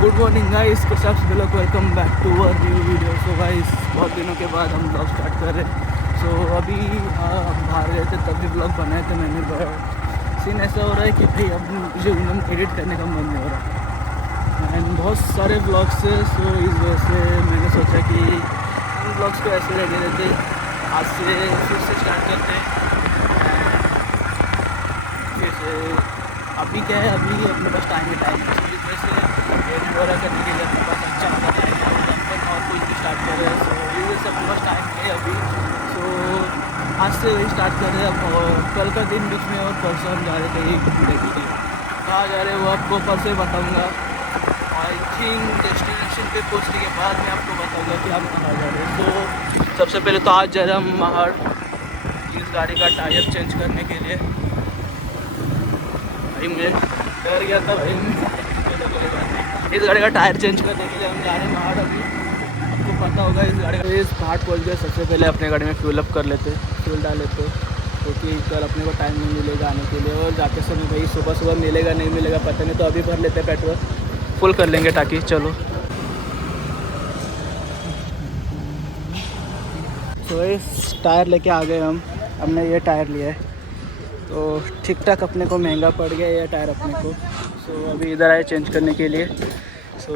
Good morning guys, कुछ blog welcome back to our new video. So guys, बहुत दिनों के बाद हम ब्लॉग स्टार्ट कर रहे हैं। सो अभी हम बाहर गए थे तभी ब्लॉग बनाए थे मैंने, बट सीन ऐसा हो रहा है कि भाई अब मुझे उन्हें एडिट करने का मन नहीं हो रहा एंड बहुत सारे ब्लॉग्स है। सो इस वजह से मैंने सोचा कि उन ब्लॉग्स को ऐसे रहने देते, आज से फिर से स्टार्ट करते हैं। फिर से अभी क्या है, अभी अपने पास टाइम है, इस वजह से एडिट वगैरह करने के लिए अपने पास अच्छा वाला टाइम है और अपन और कुछ भी स्टार्ट कर रहे हैं। सो इस वजह से अपने पास टाइम है अभी। सो आज से वही स्टार्ट कर रहे हैं अब, और कल का दिन बीच में और परसों हम जा रहे थे घूमने के लिए। कहाँ जा रहे हैं वो आपको परसों बताऊँगा। आई थिंक डेस्टिनेशन पे पहुँचने के बाद मैं आपको बताऊँगा कि आप कहाँ जा रहे हैं। तो सबसे पहले तो आज जा रहे हम महाड़ इस गाड़ी का टायर चेंज करने के लिए। भाई मुझे डर गया था भाई, इस गाड़ी का टायर चेंज करने के लिए हम जा रहे हैं महाड़। अभी आपको पता होगा इस गाड़ी का इस घाट पहुँच गए। सबसे पहले अपने गाड़ी में फ्यूल अप कर लेते, फ्यूल डाल लेते, क्योंकि कल अपने को टाइम नहीं मिलेगा आने के लिए, और जाते समय भाई सुबह सुबह मिलेगा नहीं मिलेगा पता नहीं, तो अभी भर लेते पेट्रोल फुल कर लेंगे ताकि। चलो तो इस टायर लेके आ गए हम। हमने ये टायर लिया है तो ठीक ठाक अपने को महंगा पड़ गया ये टायर अपने को। सो अभी इधर आए चेंज करने के लिए। सो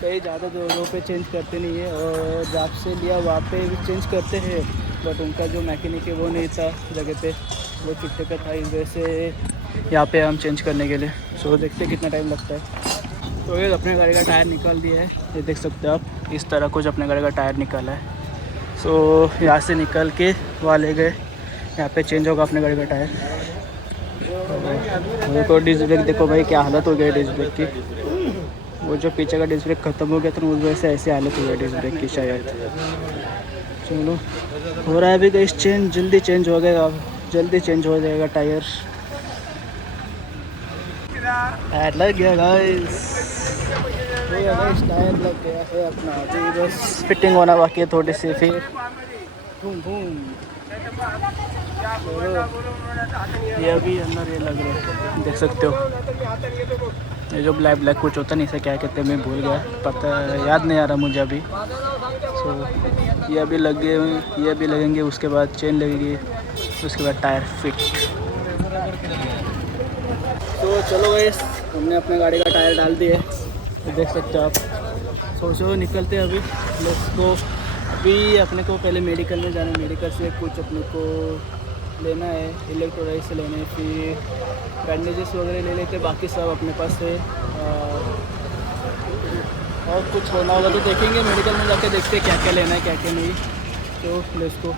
कई ज़्यादा जगहों पे चेंज करते नहीं है, और जहाँ से लिया वहाँ पे भी चेंज करते हैं, बट उनका जो मैकेनिक है वो नहीं था जगह पे, वो चिट्टे पे था, इस वजह से यहाँ पे हम चेंज करने के लिए। सो देखते हैं कितना टाइम लगता है। तो ये अपने गाड़ी का टायर निकाल दिया है, ये देख सकते हो आप, इस तरह कुछ अपने गाड़ी का टायर निकाला है। सो यहाँ से निकल के वहाँ ले गए, यहाँ पे चेंज होगा अपने गाड़ी का टायर। देखो डिस्क ब्रेक, देखो भाई क्या हालत हो गई डिस्क ब्रेक की। वो जो पीछे का डिस्क ब्रेक ख़त्म हो गया था उस वजह से ऐसी हालत हो गई डिस्क ब्रेक की शायद। चलो हो रहा है अभी गाइस चेंज, जल्दी चेंज हो गया, जल्दी चेंज हो जाएगा टायर। टायर लग गया गाइस, टायर लग गया है अपना। अभी बस फिटिंग होना बाकी है थोड़ी सी, फिर घूम घूम। ये अभी अंदर ये लग रहा है, देख सकते हो ये जो ब्लैक ब्लैक कुछ होता नहीं, इसे क्या कहते हैं मैं भूल गया, पता याद नहीं आ रहा मुझे अभी। सो ये अभी लगे, ये अभी लगेंगे, उसके बाद चेन लगेगी, उसके बाद टायर फिट। तो चलो गाइस, हमने अपने गाड़ी का टायर डाल दिया है, देख सकते हो आप। सोचो निकलते हैं अभी लेट्स गो। अभी अपने को पहले मेडिकल में जाना है, मेडिकल से कुछ अपने को लेना है, इलेक्ट्रोलाइट से लेना है, फिर बैंडेजेस वगैरह ले लेते, बाकी सब अपने पास है। और कुछ होना होगा तो देखेंगे, मेडिकल में जाके देखते हैं क्या क्या लेना है क्या क्या नहीं। तो लेट्स गो।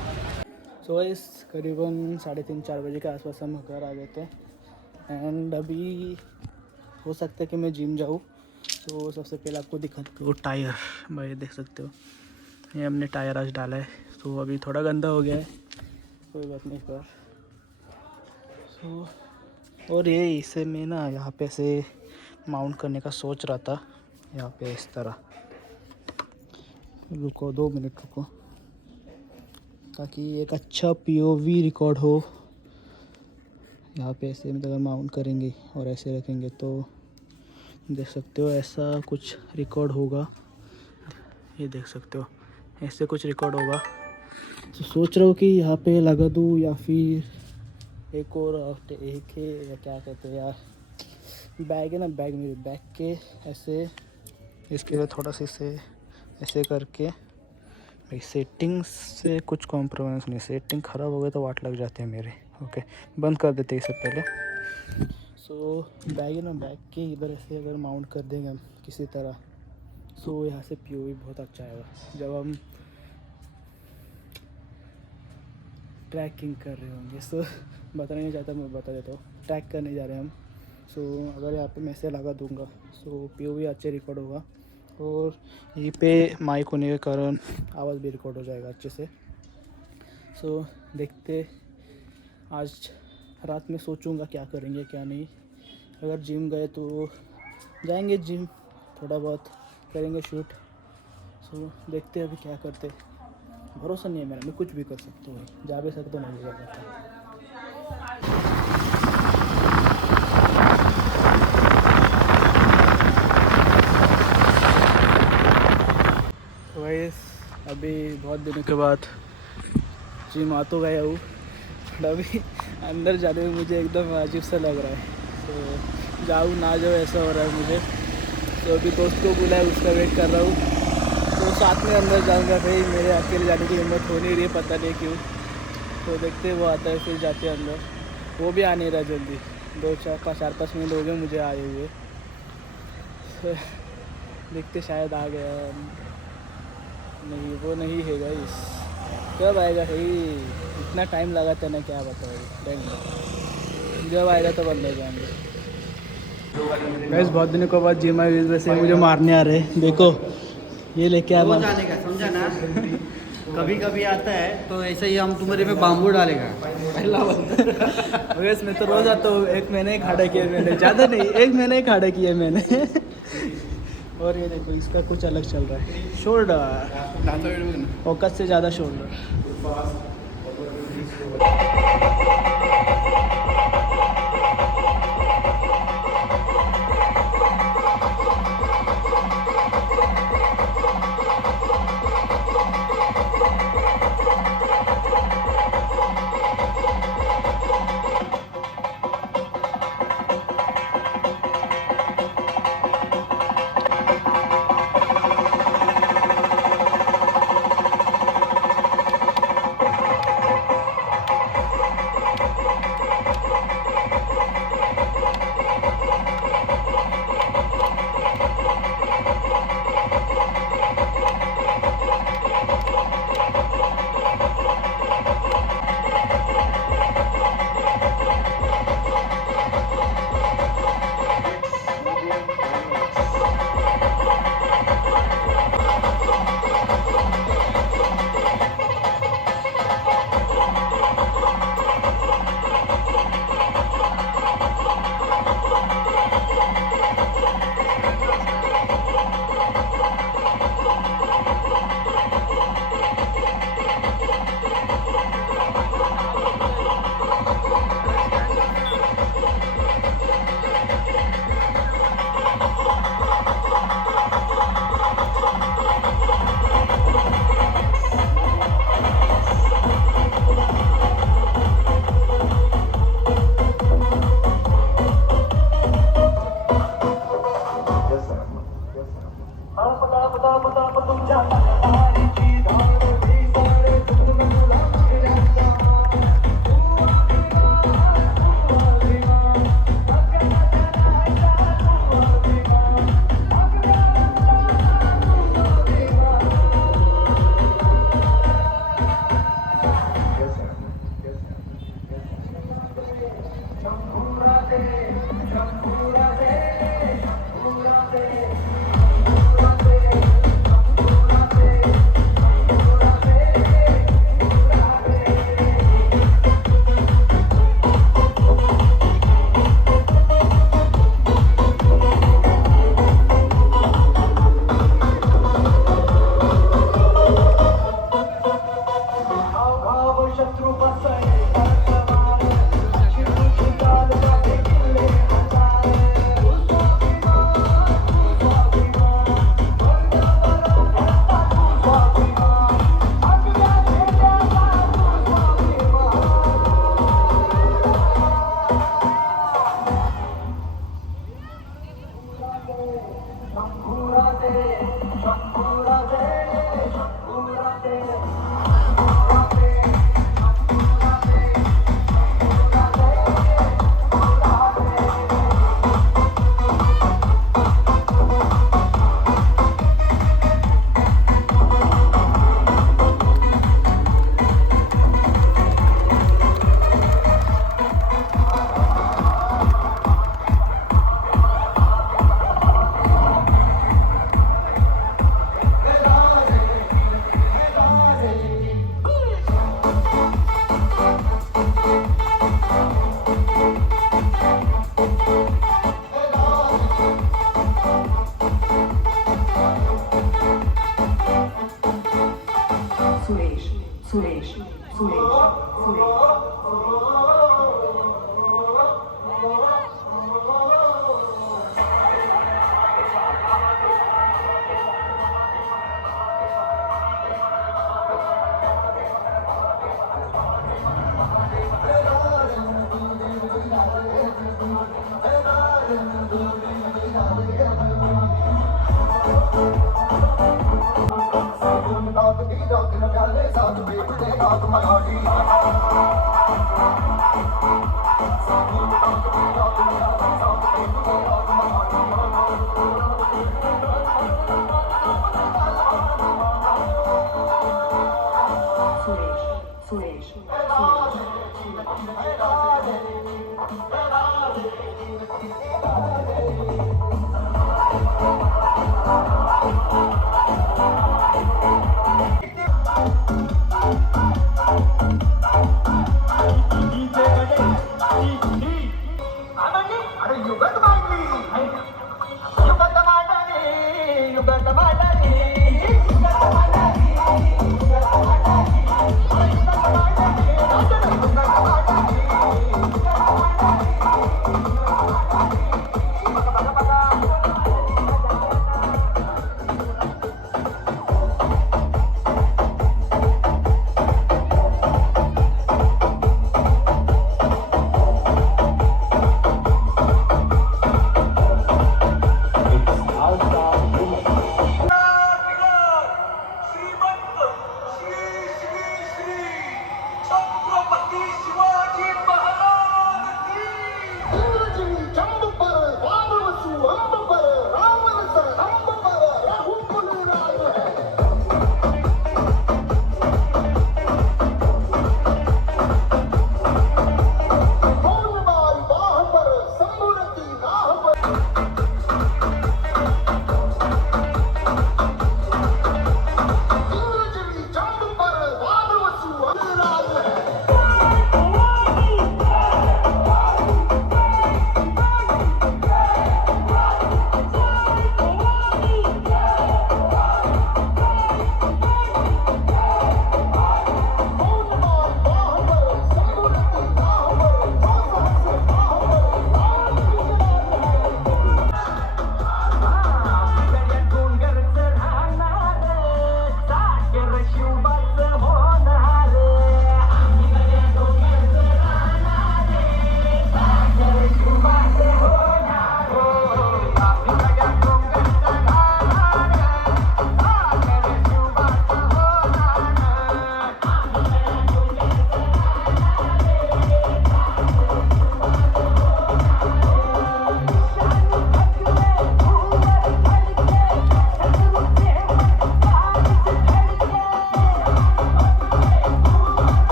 सो इस करीबन 3:30-4 बजे के आसपास हम घर आ गए थे, एंड अभी हो सकता है कि मैं जिम जाऊँ। तो सबसे पहले आपको दिखाते हो टायर, भाई देख सकते हो ये हमने टायर आज डाला है। तो अभी थोड़ा गंदा हो गया है, कोई बात नहीं पर। सो और ये इसे मैं ना यहाँ पे से माउंट करने का सोच रहा था, यहाँ पे इस तरह। रुको 2 मिनट रुको, ताकि एक अच्छा पीओवी रिकॉर्ड हो। यहाँ पे ऐसे मतलब अगर माउंट करेंगे और ऐसे रखेंगे तो देख सकते हो ऐसा कुछ रिकॉर्ड होगा, ये देख सकते हो ऐसे कुछ रिकॉर्ड होगा। तो सोच रहा हूँ कि यहाँ पे लगा दूँ या फिर एक और एक है, या क्या कहते हैं यार, बैग है ना, बैग मेरे बैग के ऐसे इसके लिए थोड़ा सा इसे ऐसे करके। भाई सेटिंग से कुछ कॉम्प्रोमाइज़ नहीं, सेटिंग ख़राब हो गई तो वाट लग जाते हैं मेरे। ओके बंद कर देते इससे पहले। सो बैग है ना, बैग के इधर ऐसे अगर माउंट कर देंगे हम किसी तरह, सो यहाँ से पीओवी बहुत अच्छा आएगा जब हम ट्रैकिंग कर रहे होंगे। सो बताना नहीं चाहता, मैं बता देता हूँ, ट्रैक करने जा रहे हैं हम। सो अगर यहाँ पे मैं से लगा दूँगा सो पीओवी अच्छे रिकॉर्ड होगा, और यहीं पे माइक होने के कारण आवाज़ भी रिकॉर्ड हो जाएगा अच्छे से। सो देखते, आज रात में सोचूंगा क्या करेंगे क्या नहीं। अगर जिम गए तो जाएंगे जिम, थोड़ा बहुत करेंगे शूट। सो देखते अभी क्या करते, भरोसा नहीं है मेरा, मैं कुछ भी कर सकता हूँ, जा भी सकता हूँ नहीं भी जा सकता। बहुत दिनों के बाद जिम आ तो गया हूँ, बट अभी अंदर जाने में मुझे एकदम अजीब सा लग रहा है। तो जाऊँ ना जाऊँ ऐसा हो रहा है मुझे। तो अभी दोस्त को बुलाया, उसका वेट कर रहा हूँ, तो साथ में अंदर जाऊँगा। भाई मेरे अकेले जाने की हिम्मत हो नहीं रही है, पता नहीं क्यों। तो देखते वो आता है फिर जाते हैं अंदर। वो भी आ नहीं रहा जल्दी, 4-5 मिनट हो गए मुझे आए हुए। देखते शायद आ गया, नहीं वो नहीं है गाइस। कब आएगा भाई, इतना टाइम लगाता ना, क्या बताओ टाइम। जब आएगा तब अंदर जाएंगे गाइस। बहुत दिनों के बाद जिम आई, वैसे मुझे मारने आ रहे हैं। देखो ये लेके आ जाने का, समझा ना। कभी कभी आता है तो ऐसे ही हम तुम्हारे में बाम्बू डालेगा पहला बंदा। वैसे मैं तो रोज आता हूँ, 1 महीने ही खड़ा किया मैंने, ज़्यादा नहीं, 1 महीने ही खड़ा किया मैंने। और ये देखो इसका कुछ अलग चल रहा है, शोल्डर फोकस से ज़्यादा शोल्डर।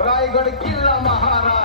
रायगड किल्ला महाराज